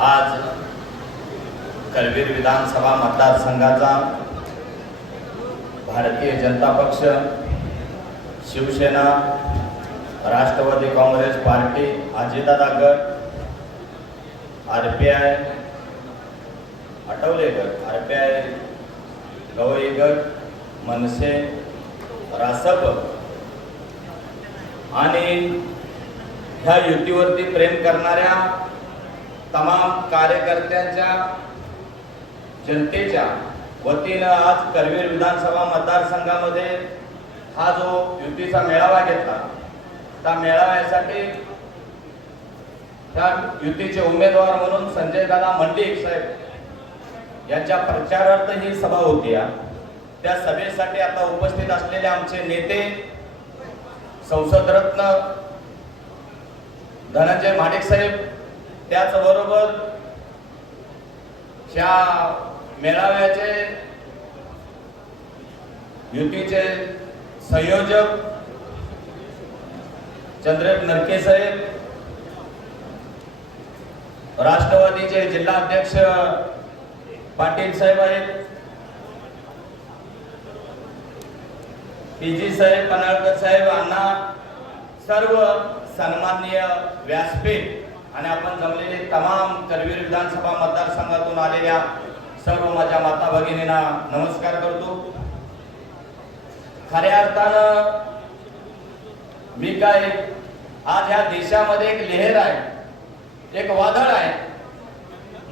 आज करवीर विधानसभा मतदारसंघाचा भारतीय जनता पक्ष शिवसेना राष्ट्रवादी काँग्रेस पार्टी अजितदादा गट आर पी आय आठवले गट आर पी आय गवई गट मनसे रासप आणि ह्या युतीवरती प्रेम करणाऱ्या तमाम कार्यकर्त्यांच्या जनतेच्या वतीनं आज करवीर विधानसभा मतदारसंघामध्ये हा जो युतीचा मेळावा घेतला त्या मेळाव्यासाठी त्या युतीचे उमेदवार म्हणून संजय दादा मंडिक साहेब यांच्या प्रचारार्थ ही सभा होती या. त्या सभेसाठी आता उपस्थित असलेले आमचे नेते संसदरत्न धनंजय माडिक साहेब त्याचबरोबर ह्या मेळाव्याचे युतीचे संयोजक चंद्रेप नरके साहेब राष्ट्रवादीचे जिल्हाध्यक्ष पाटील साहेब आहेत पीजी साहेब पनाळकर साहेब अण्णा सर्व सन्माननीय व्यासपीठ आणि आपण जमलेले तमाम करवीर विधानसभा मतदारसंघातून आलेल्या सर्व माझ्या माता भगिनींना नमस्कार करतो. खऱ्या अर्थानं मी काय आज ह्या देशामध्ये एक लेहर आहे एक वादळ आहे.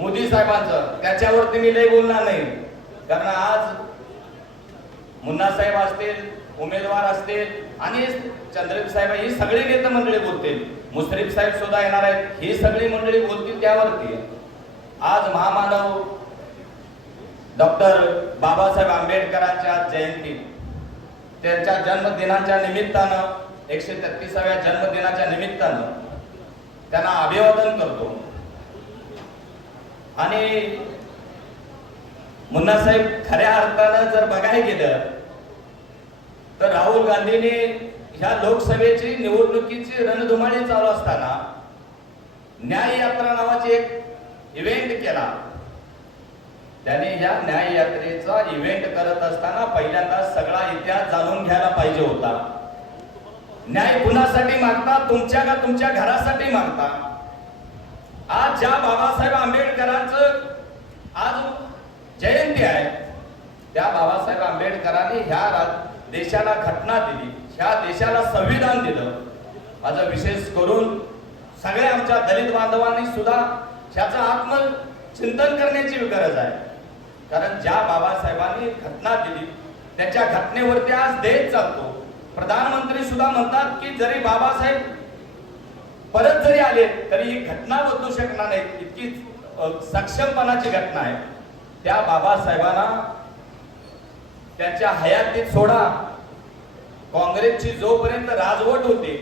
मोदी साहेबांचं त्याच्यावरती मी लई बोलणार नाही. कारण आज मुन्ना साहेब असतील उमेदवार असतील आणि चंद्रप साहेब ही सगळी नेते मंडळी बोलतील. मुश्रीफ साहेब सुद्धा येणार आहेत. ही सगळी मंडळी बोलतील त्यावरती. आज महामानव डॉक्टर बाबासाहेब आंबेडकरांच्या जयंती त्यांच्या जन्मदिनाच्या निमित्तानं एकशे तेहतीसाव्या जन्मदिनाच्या निमित्तानं त्यांना अभिवादन करतो. आणि मुन्ना साहेब खऱ्या अर्थानं जर बघायला गेलं तर राहुल गांधींनी ह्या लोकसभेची निवडणुकीची रणधुमाळी चालू असताना न्याय यात्रा नावाची एक इव्हेंट केला. त्याने या न्याय यात्रेचा इव्हेंट करत असताना पहिल्यांदा सगळा इतिहास जाणून घ्यायला पाहिजे होता. न्याय कुणासाठी मागता? तुमच्या का तुमच्या घरासाठी मागता? आज ज्या बाबासाहेब आंबेडकरांचं आज जयंती आहे त्या बाबासाहेब आंबेडकरांनी ह्या देशाला घटना दिली ह्या देशाला संविधान दिलं. माझं विशेष करून सगळ्या आमच्या दलित बांधवांनी सुद्धा ह्याचं आत्मचिंतन करण्याची गरज आहे. कारण ज्या बाबासाहेबांनी घटना दिली त्याच्या घटनेवरती आज देश चालतो. प्रधानमंत्री सुद्धा म्हणतात की जरी बाबासाहेब परत जरी आले तरी ही घटना बदलू शकणार नाही इतकी सक्षमपणाची घटना आहे. त्या बाबासाहेबांना त्यांच्या हयातीत सोडा. काँग्रेसची जोपर्यंत राजवट होती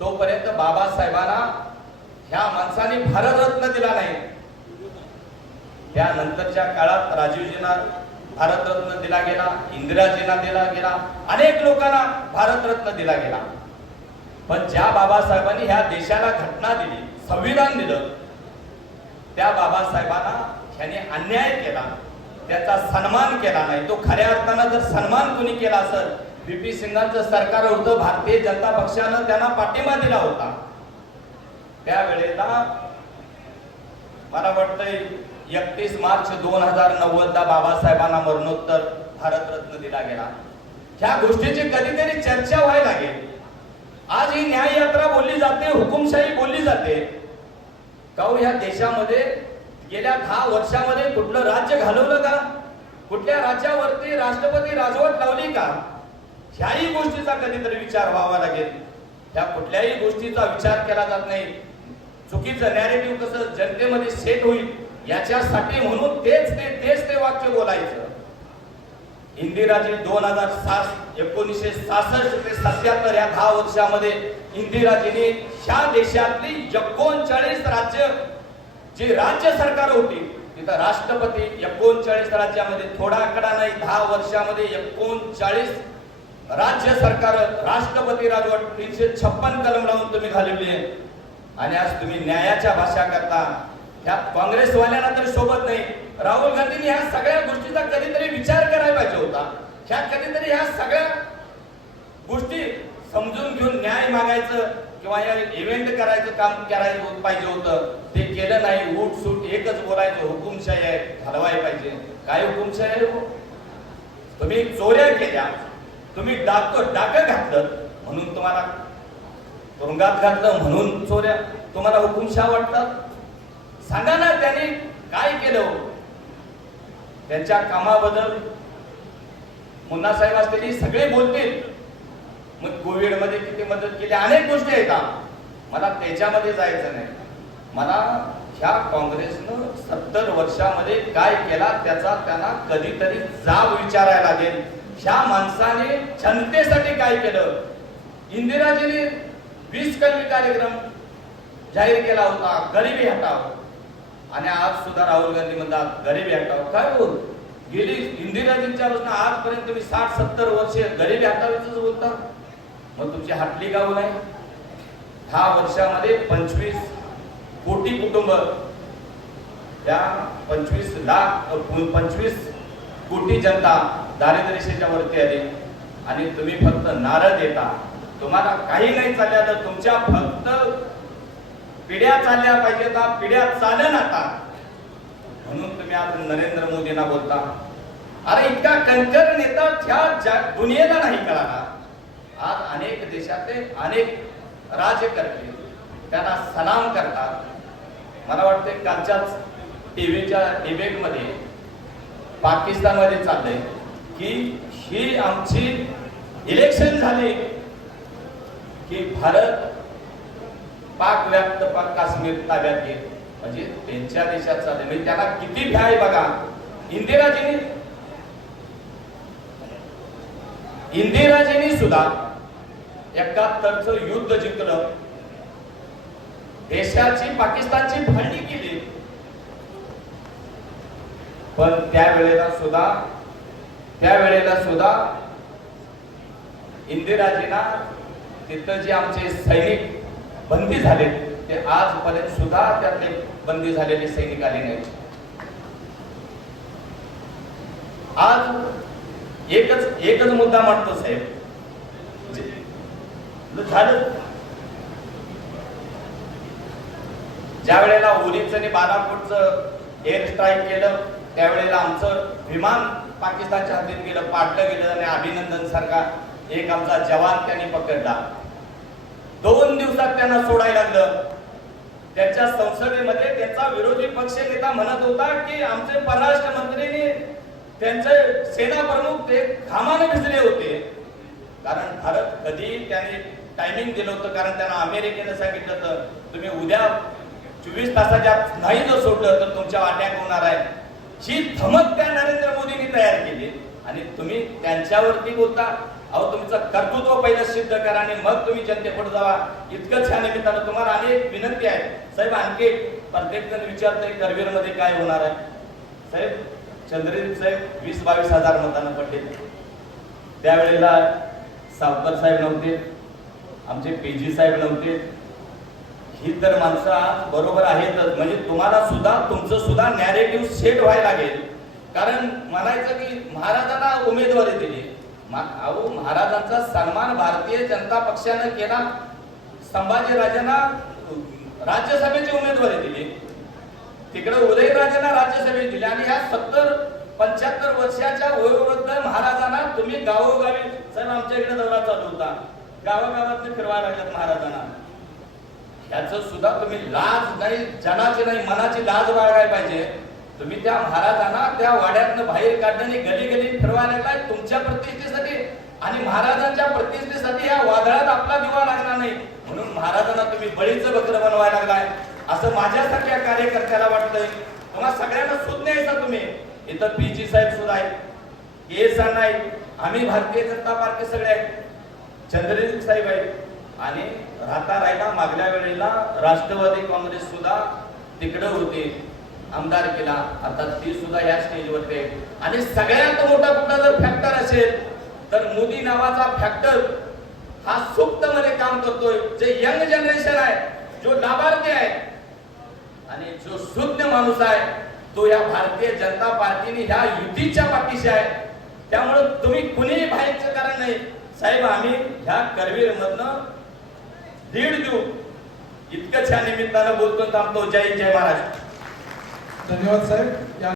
तोपर्यंत बाबासाहेबांना ह्या माणसाने भारतरत्न दिला नाही. त्यानंतरच्या काळात राजीवजींना भारतरत्न दिला गेला इंदिराजींना दिला गेला अनेक लोकांना भारतरत्न दिला गेला. पण ज्या बाबासाहेबांनी ह्या देशाला घटना दिली संविधान दिलं त्या बाबासाहेबांना ह्याने अन्याय केला. त्याचा सन्मान केला नाही. तो खऱ्या अर्थानं जर सन्मान कोणी केला असेल बीपी सिंगांचं सरकार होतं भारतीय जनता पक्षानं त्यांना पाठिंबा दिला होता. त्यावेळेला मला वाटतंय एकतीस मार्च दोन हजार नव्वद ला बाबासाहेबांना मरणोत्तर भारतरत्न दिला गेला. ह्या गोष्टीची कधीतरी चर्चा व्हायला लागेल. आज ही न्याय यात्रा बोलली जाते हुकुमशाही बोलली जाते. का ह्या देशामध्ये गेल्या दहा वर्षामध्ये कुठलं राज्य घालवलं का? कुठल्या राज्यावरती राष्ट्रपती राजवट लावली का? ह्याही गोष्टीचा कधीतरी विचार व्हावा लागेल. ह्या कुठल्याही गोष्टीचा विचार केला जात नाही. चुकीचं नॅरेटिव्ह कसं जनतेमध्ये सेट होईल याच्यासाठी म्हणून तेच ते तेच ते वाक्य बोलायचं. इंदिराजी दोन हजार सात एकोणीसशे सहासष्ट ते सत्याहत्तर या दहा वर्षामध्ये इंदिराजीने ह्या देशातली एकोणचाळीस राज्य जी राज्य सरकार होती तिथं राष्ट्रपती एकोणचाळीस राज्यामध्ये थोडा आकडा नाही दहा वर्षामध्ये एकोणचाळीस राज्य सरकार राष्ट्रपती राजवट तीनशे छप्पन कलम लावून तुम्ही घालवली आहे. आणि आज तुम्ही न्यायाच्या भाषा करता. ह्या काँग्रेसवाल्यांना तर सोबत नाही. राहुल गांधींनी ह्या सगळ्या गोष्टीचा कधीतरी विचार करायला पाहिजे होता. ह्या कधीतरी ह्या सगळ्या गोष्टी समजून घेऊन न्याय मागायचं किंवा या इव्हेंट करायचं काम करायचं पाहिजे होतं ते केलं नाही. उठ सूट एकच बोलायचं हुकुमशाही आहे घालवाय पाहिजे. काय हुकुमशाही आहे हो? तुम्ही चोऱ्या केल्या तुम्ही डाक डाकं घातलं म्हणून तुम्हाला तुरुंगात घातलं म्हणून चोऱ्या. तुम्हाला हुकुमशाह वाटतात सांगा ना त्यांनी काय केलं. हो? त्यांच्या कामाबद्दल मुन्ना साहेब असलेली सगळे बोलतील. मग कोविडमध्ये किती मदत केली? अनेक गोष्टी आहेत मला त्याच्यामध्ये जायचं नाही. मला ह्या काँग्रेसनं सत्तर वर्षामध्ये काय केला त्याचा त्यांना कधीतरी जाब विचारायला लागेल. ह्या माणसाने जनतेसाठी काय केलं? इंदिराजीने वीस कलमी कार्यक्रम जाहीर केला होता. गरिबी हटाव. आणि आज सुद्धा राहुल गांधी म्हणतात गरिबी हटाव. काय बोल? गेली इंदिराजींच्या पासून आजपर्यंत तुम्ही साठ सत्तर वर्षे गरिबी हटावीच बोलता. मग तुमची हाटली का हो आहे दहा वर्षामध्ये पंचवीस कोटी कुटुंब. त्या पंचवीस लाख पंचवीस कोटी जनता दारिद्र्यरेषेच्या वरती आली. आणि तुम्ही फक्त नारळ देता तुम्हाला काही नाही चालल्या तर तुमच्या फक्त पिढ्या चालल्या पाहिजेत पिढ्या चालन आता. म्हणून तुम्ही आज नरेंद्र मोदींना बोलता. अरे इतका कणकर नेता त्या दुनियेला नाही कळाला. आज अनेक देशातले अनेक राजकर्ते त्यांना सलाम करतात. मला वाटते कालच्याच टीव्हीच्या डिबेटमध्ये पाकिस्तानमध्ये चाललंय की ही आमची इलेक्शन झाली. की भारत पाक व्याप्त पाक काश्मीर ताब्यात घेत म्हणजे त्यांच्या देशात चालले म्हणजे त्यांना किती भ्याय बघा. इंदिराजींनी इंदिराजींनी सुद्धा एकाहत्तरचं युद्ध जिंकलं. देशाची पाकिस्तानची फाळणी केली. पण त्यावेळेला सुद्धा त्यावेळेला सुद्धा इंदिराजींना तिथं जे आमचे सैनिक बंदी झाले ते आजपर्यंत सुद्धा त्यातले बंदी झालेले सैनिक आले नाहीत. आज एकच एकच मुद्दा मांडतो साहेब. झालं. ज्या वेळेला ओलीच आणि बालाकोटचं एअर स्ट्राईक केलं त्यावेळेला आमचं विमान पाकिस्तानच्या हातीत गेलं पाडलं गेलं आणि अभिनंदन सारखा एक आमचा जवान त्यांनी पकडला. दोन दिवसात त्यांना सोडायला लागलं. त्यांच्या संसदेमध्ये त्यांचा विरोधी पक्ष नेता म्हणत होता की आमचे परराष्ट्र मंत्री त्यांचे सेना प्रमुख ते घामाने भिजले होते. कारण भारत कधी त्यांनी टायमिंग दिलं होतं? कारण त्यांना अमेरिकेनं सांगितलं तर तुम्ही उद्या चोवीस तासाच्या नाही जर सोडलं तर तुमच्या अटॅक होणार आहे. ही धमक त्या नरेंद्र मोदींनी तयार केली. आणि तुम्ही त्यांच्यावरती बोलता अहो तुमचं कर्तृत्व पहिलं सिद्ध करा आणि मग तुम्ही जनतेपुढे जावा. इतकंच ह्या निमित्तानं तुम्हाला अनेक विनंती आहे साहेब आणखी प्रत्येक जण विचारतोय करवीरमध्ये काय होणार आहे? साहेब चंद्रदीप साहेब वीस बावीस हजार मतांना पडले. त्यावेळेला सावकर साहेब नव्हते आमचे पीजी साहेब नव्हते. ही तर माणसं आज बरोबर आहेतच. म्हणजे तुम्हाला सुद्धा तुमचं सुद्धा नॅरेटिव्ह सेट व्हायला लागेल. कारण म्हणायचं की महाराजांना उमेदवारी दिली. अहो महाराजांचा सन्मान भारतीय जनता पक्षानं केला. संभाजीराजांना राज्यसभेची उमेदवारी दिली. तिकडे उदय राज्यसभेत दिली आणि ह्या सत्तर पंच्याहत्तर वर्षाच्या वयोवृद्ध महाराजांना तुम्ही गावोगावी सर आमच्या इकडे दौरा चालू होता. गावागावात फिरवायला लागल्यात महाराजांना. ह्याचं सुद्धा तुम्ही लाज नाही जनाची नाही मनाची लाज बाळगायला पाहिजे. तुम्ही त्या महाराजांना त्या वाड्यातनं बाहेर काढण्याने गली गली फिरवायला लागलाय तुमच्या प्रतिष्ठेसाठी. आणि महाराजांच्या प्रतिष्ठेसाठी या वादळात आपला दिवा लागणार नाही. म्हणून महाराजांना तुम्ही बळीचं बकर बनवायला लागलाय. असं माझ्यासारख्या कार्यकर्त्याला वाटतंय. तुम्हाला सगळ्यांना सुज्ञ आहे तुम्ही. इथं पीजी साहेब सुद्धा आहेत. के सर नाही आम्ही भारतीय जनता पार्टी सगळे आहेत. चंद्रजीत साहेब आहेत. आणि राहता राहिला मागल्या वेळेला राष्ट्रवादी काँग्रेस सुद्धा तिकडे होते. आमदार केला. आता ती सुद्धा या स्टेजवरती आहे. आणि सगळ्यात मोठा कुठला जर फॅक्टर असेल तर मोदी नावाचा फॅक्टर हा सुप्त मध्ये काम करतोय. जे यंग जनरेशन आहे जो लाभार्थी आहे जो शुद्ध माणूस आहे तो या भारतीय जनता पार्टीने ह्या युतीच्या पाठीशी आहे. त्यामुळे तुम्ही कुणीही बाहेरचं कारण नाही. साहेब आम्ही ह्या करवीर मधनं दीड देऊ. इतकंच ह्या निमित्तानं बोलतो थांबतो. जय जय महाराष्ट्र. धन्यवाद साहेब.